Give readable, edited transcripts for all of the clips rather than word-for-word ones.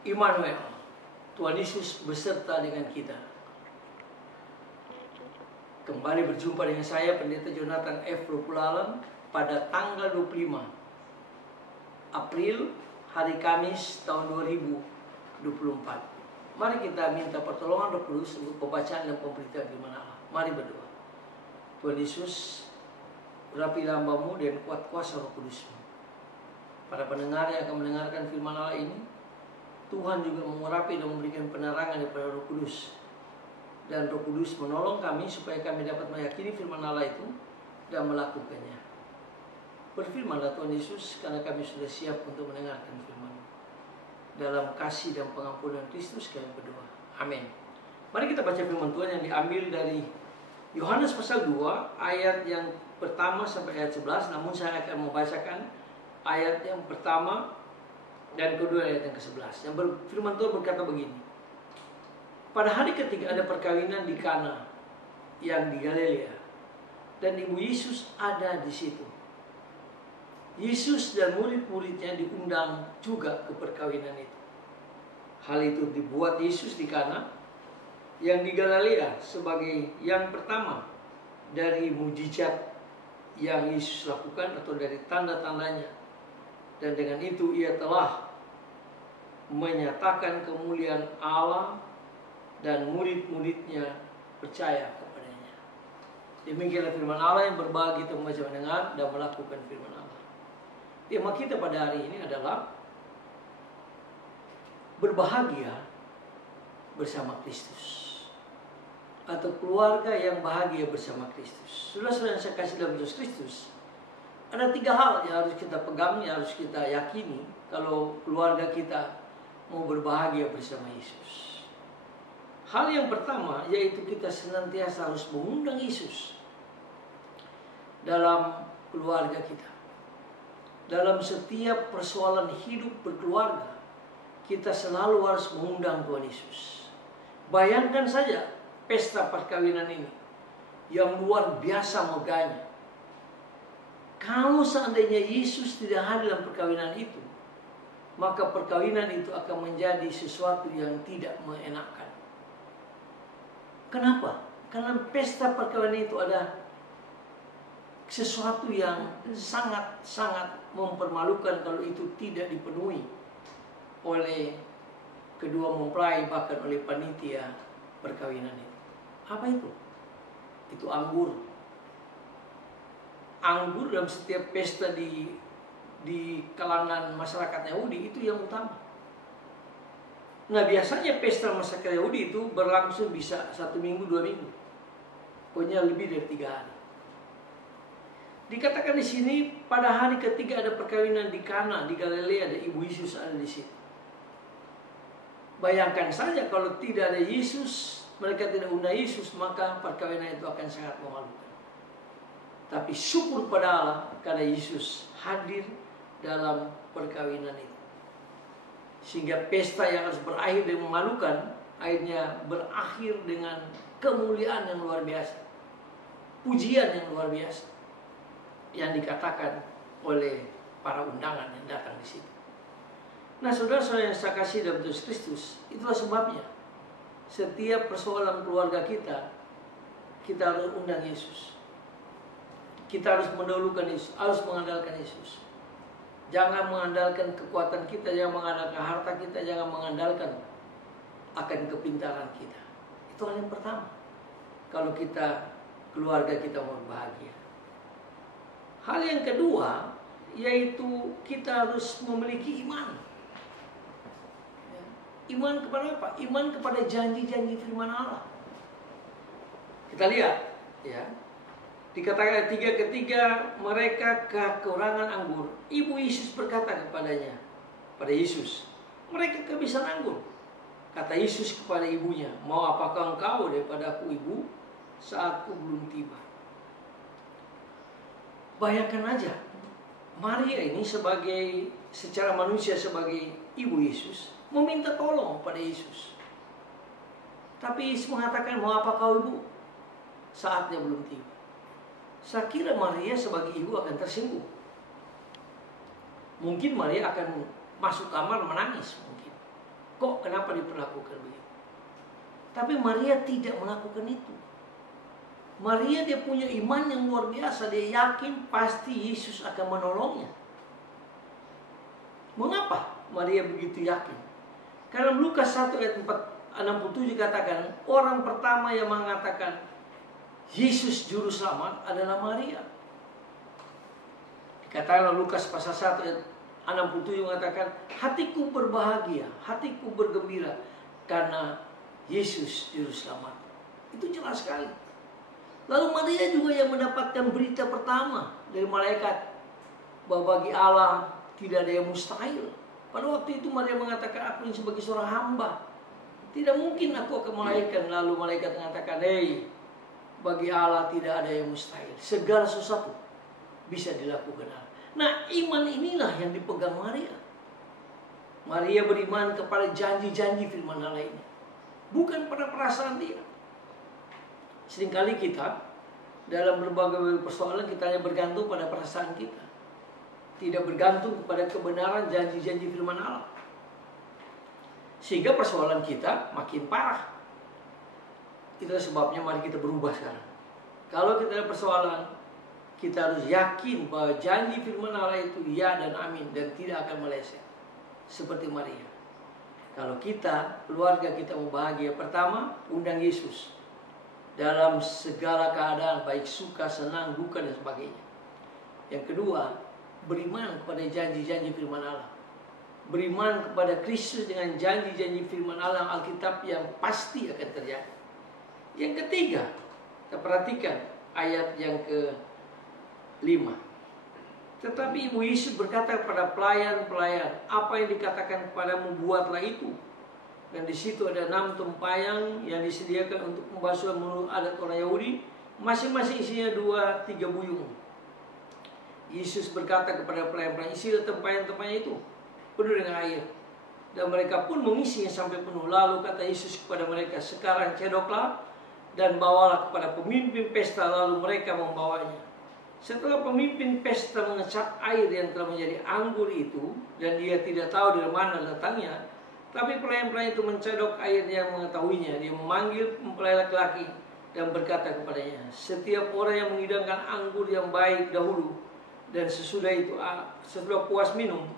Immanuel, Tuhan Yesus beserta dengan kita. Kembali berjumpa dengan saya, Pendeta Jonathan F. Lopulalam, pada tanggal 25 April, hari Kamis tahun 2024. Mari kita minta pertolongan Roh Kudus untuk pembacaan dan pemberitaan firman Allah. Mari berdoa. Tuhan Yesus, urapilah hamba-Mu dan kuat kuasa Roh Kudus-Mu. Para pendengar yang akan mendengarkan firman Allah ini, Tuhan juga mengurapi dan memberikan penerangan daripada Roh Kudus. Dan Roh Kudus menolong kami supaya kami dapat meyakini firman Allah itu dan melakukannya. Berfirmanlah Tuhan Yesus, karena kami sudah siap untuk mendengarkan firman. Dalam kasih dan pengampunan Kristus kami berdoa. Amin. Mari kita baca firman Tuhan yang diambil dari Yohanes pasal 2 ayat yang pertama sampai ayat 11. Namun saya akan membacakan ayat yang pertama dan kedua ayat yang ke-11. Yang firman Tuhan berkata begini. Pada hari ketiga ada perkawinan di Kana yang di Galilea, dan ibu Yesus ada di situ. Yesus dan murid-muridnya diundang juga ke perkawinan itu. Hal itu dibuat Yesus di Kana yang di Galilea sebagai yang pertama dari mujizat yang Yesus lakukan atau dari tanda-tandanya. Dan dengan itu ia telah menyatakan kemuliaan Allah dan murid-muridnya percaya kepadanya. Demikianlah firman Allah yang berbagi kita membaca, mendengar dan melakukan firman Allah. Tema kita pada hari ini adalah berbahagia bersama Kristus, atau keluarga yang bahagia bersama Kristus. Saudara-saudara yang saya kasih dalam Yesus Kristus, ada 3 hal yang harus kita pegang, yang harus kita yakini kalau keluarga kita mau berbahagia bersama Yesus. Hal yang pertama yaitu kita senantiasa harus mengundang Yesus dalam keluarga kita. Dalam setiap persoalan hidup berkeluarga, kita selalu harus mengundang Tuhan Yesus. Bayangkan saja pesta perkawinan ini yang luar biasa megahnya. Kalau seandainya Yesus tidak hadir dalam perkawinan itu, maka perkawinan itu akan menjadi sesuatu yang tidak mengenakan. Kenapa? Karena pesta perkawinan itu ada sesuatu yang sangat-sangat mempermalukan kalau itu tidak dipenuhi oleh kedua mempelai, bahkan oleh panitia perkawinan itu. Apa itu? Itu anggur. Anggur dalam setiap pesta di kalangan masyarakat Yahudi itu yang utama. Nah, biasanya pesta masyarakat Yahudi itu berlangsung bisa 1 minggu, 2 minggu. Pokoknya lebih dari 3 hari. Dikatakan di sini pada hari ketiga ada perkawinan di Kana di Galilea, ada ibu Yesus ada di situ. Bayangkan saja kalau tidak ada Yesus, mereka tidak undang Yesus, maka perkawinan itu akan sangat memalukan. Tapi syukur pada Allah karena Yesus hadir dalam perkawinan itu. Sehingga pesta yang harus berakhir dengan memalukan, akhirnya berakhir dengan kemuliaan yang luar biasa. Pujian yang luar biasa yang dikatakan oleh para undangan yang datang di situ. Nah, saudara-saudara yang saya kasih dalam Yesus Kristus, itulah sebabnya setiap persoalan keluarga kita harus undang Yesus. Kita harus mendahulukan Yesus, harus mengandalkan Yesus. Jangan mengandalkan kekuatan kita, jangan mengandalkan harta kita, jangan mengandalkan akan kepintaran kita. Itu hal yang pertama. Kalau keluarga kita mau bahagia. Hal yang kedua yaitu kita harus memiliki iman. Iman kepada apa? Iman kepada janji-janji firman Allah. Kita lihat, ya. Dikatakan ayat 3, ketika mereka kekurangan anggur, ibu Yesus berkata kepadanya, pada Yesus, mereka kehabisan anggur. Kata Yesus kepada ibunya, mau apakah engkau daripada aku, ibu, saatku belum tiba. Bayangkan aja, Maria ini secara manusia sebagai ibu Yesus meminta tolong pada Yesus. Tapi Yesus mengatakan, mau apa kau, ibu? Saatnya belum tiba. Saya kira Maria sebagai ibu akan tersinggung. Mungkin Maria akan masuk kamar menangis mungkin. kok kenapa diperlakukan begitu? Tapi Maria tidak melakukan itu. Maria dia punya iman yang luar biasa. Dia yakin pasti Yesus akan menolongnya. Mengapa Maria begitu yakin? Karena Lukas 1 ayat 67 katakan, orang pertama yang mengatakan Yesus juru selamat adalah Maria. Dikatakan Lukas pasal 1 ayat 67 mengatakan, hatiku berbahagia, hatiku bergembira karena Yesus juru selamat. Itu jelas sekali. Lalu Maria juga yang mendapatkan berita pertama dari malaikat bahwa bagi Allah tidak ada yang mustahil. Pada waktu itu Maria mengatakan, aku ini sebagai seorang hamba, tidak mungkin aku akan melahirkan. Lalu malaikat mengatakan, hei, bagi Allah tidak ada yang mustahil. Segala sesuatu bisa dilakukan Allah. Nah, iman inilah yang dipegang Maria. Maria beriman kepada janji-janji firman Allah ini, bukan pada perasaan dia. Seringkali kita dalam berbagai persoalan kita hanya bergantung pada perasaan kita, tidak bergantung kepada kebenaran janji-janji firman Allah. Sehingga persoalan kita makin parah. Itulah sebabnya mari kita berubah sekarang. Kalau kita ada persoalan, kita harus yakin bahwa janji firman Allah itu ya dan amin dan tidak akan meleset. Seperti Maria. Kalau kita, keluarga kita mau bahagia, pertama, undang Yesus dalam segala keadaan, baik suka, senang, duka, dan sebagainya. Yang kedua, beriman kepada janji-janji firman Allah. Beriman kepada Kristus dengan janji-janji firman Allah Alkitab yang pasti akan terjadi. Yang ketiga, kita perhatikan ayat yang ke-5. Tetapi Ibu Yesus berkata kepada pelayan-pelayan, apa yang dikatakan kepadamu, buatlah itu. Dan di situ ada 6 tempayan yang disediakan untuk membasuh menurut adat orang Yahudi, masing-masing isinya 2-3 buyung. Yesus berkata kepada pelayan-pelayan, isilah tempayan-tempayan itu penuh dengan air. Dan mereka pun mengisinya sampai penuh. Lalu kata Yesus kepada mereka, sekarang cedoklah dan bawalah kepada pemimpin pesta. Lalu mereka membawanya. Setelah pemimpin pesta mengecap air yang telah menjadi anggur itu, dan dia tidak tahu dari mana datangnya, tapi pelayan-pelayan itu mencedok air yang mengetahuinya. Dia memanggil mempelai laki-laki dan berkata kepadanya, setiap orang yang menghidangkan anggur yang baik dahulu, dan sesudah itu, setelah puas minum,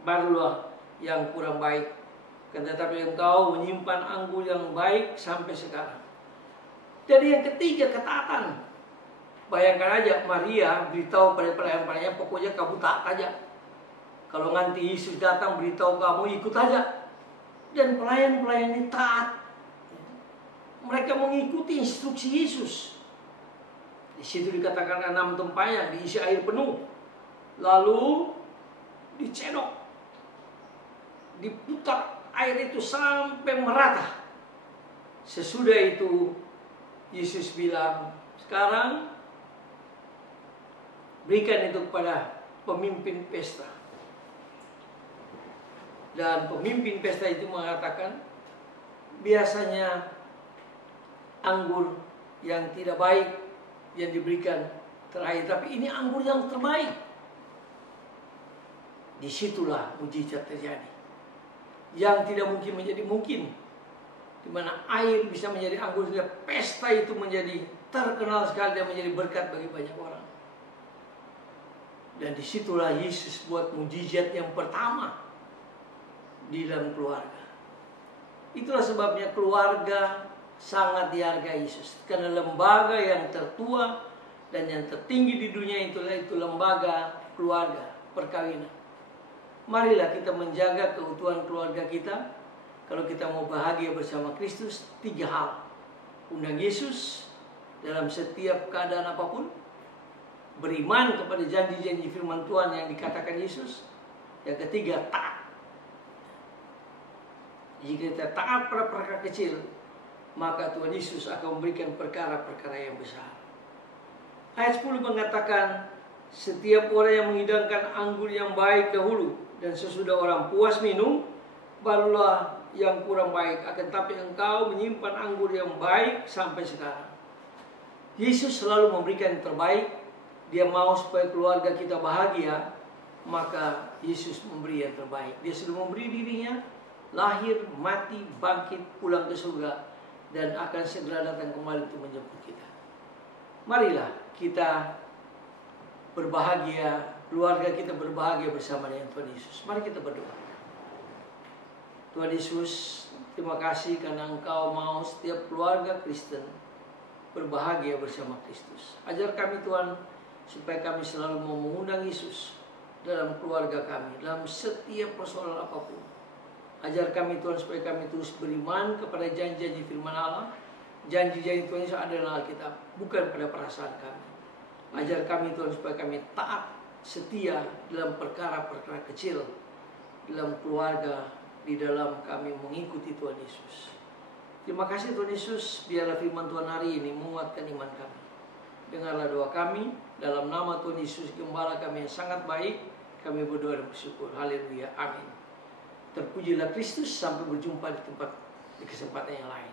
barulah yang kurang baik. Tetapi engkau menyimpan anggur yang baik sampai sekarang. Jadi yang ketiga, ketaatan. Bayangkan aja, Maria beritahu pada pelayan-pelayannya, pokoknya kamu taat aja. Kalau nanti Yesus datang beritahu kamu, ikut aja. Dan pelayan-pelayan ini taat. Mereka mengikuti instruksi Yesus. Di situ dikatakan 6 tempayan diisi air penuh. Lalu dicedok. Diputar air itu sampai merata. Sesudah itu Yesus bilang, sekarang berikan itu kepada pemimpin pesta. Dan pemimpin pesta itu mengatakan, biasanya anggur yang tidak baik yang diberikan terakhir, tapi ini anggur yang terbaik. Disitulah mujizat terjadi. Yang tidak mungkin menjadi mungkin. Di mana air bisa menjadi anggur, pesta itu menjadi terkenal sekali dan menjadi berkat bagi banyak orang. Dan disitulah Yesus buat mujizat yang pertama di dalam keluarga. Itulah sebabnya keluarga sangat dihargai Yesus. Karena lembaga yang tertua dan yang tertinggi di dunia itu lembaga keluarga, perkawinan. Marilah kita menjaga keutuhan keluarga kita. Kalau kita mau bahagia bersama Kristus, 3 hal. Undang Yesus dalam setiap keadaan apapun. Beriman kepada janji-janji firman Tuhan yang dikatakan Yesus. Yang ketiga, taat. Jika kita taat pada perkara kecil, maka Tuhan Yesus akan memberikan perkara-perkara yang besar. Ayat 10 mengatakan, setiap orang yang menghidangkan anggur yang baik dahulu, dan sesudah orang puas minum, barulah yang kurang baik. Akan tapi engkau menyimpan anggur yang baik sampai sekarang. Yesus selalu memberikan yang terbaik. Dia mau supaya keluarga kita bahagia, maka Yesus memberi yang terbaik. Dia sudah memberi dirinya lahir, mati, bangkit, pulang ke surga, dan akan segera datang kembali untuk menjemput kita. Marilah kita berbahagia, keluarga kita berbahagia bersama dengan Tuhan Yesus. Mari kita berdoa. Tuhan Yesus, terima kasih karena Engkau mau setiap keluarga Kristen berbahagia bersama Kristus. Ajar kami Tuhan, supaya kami selalu mau mengundang Yesus dalam keluarga kami, dalam setiap persoalan apapun. Ajar kami Tuhan, supaya kami terus beriman kepada janji-janji firman Allah. Janji-janji Tuhan Yesus ada dalam Alkitab, bukan pada perasaan kami. Ajar kami Tuhan, supaya kami taat, setia dalam perkara-perkara kecil, dalam keluarga, di dalam kami mengikuti Tuhan Yesus. Terima kasih Tuhan Yesus, biarlah firman Tuhan hari ini menguatkan iman kami. Dengarlah doa kami, dalam nama Tuhan Yesus, Gembala kami yang sangat baik, kami berdoa dan bersyukur. Haleluya, amin. Terpujilah Kristus, sampai berjumpa di kesempatan yang lain.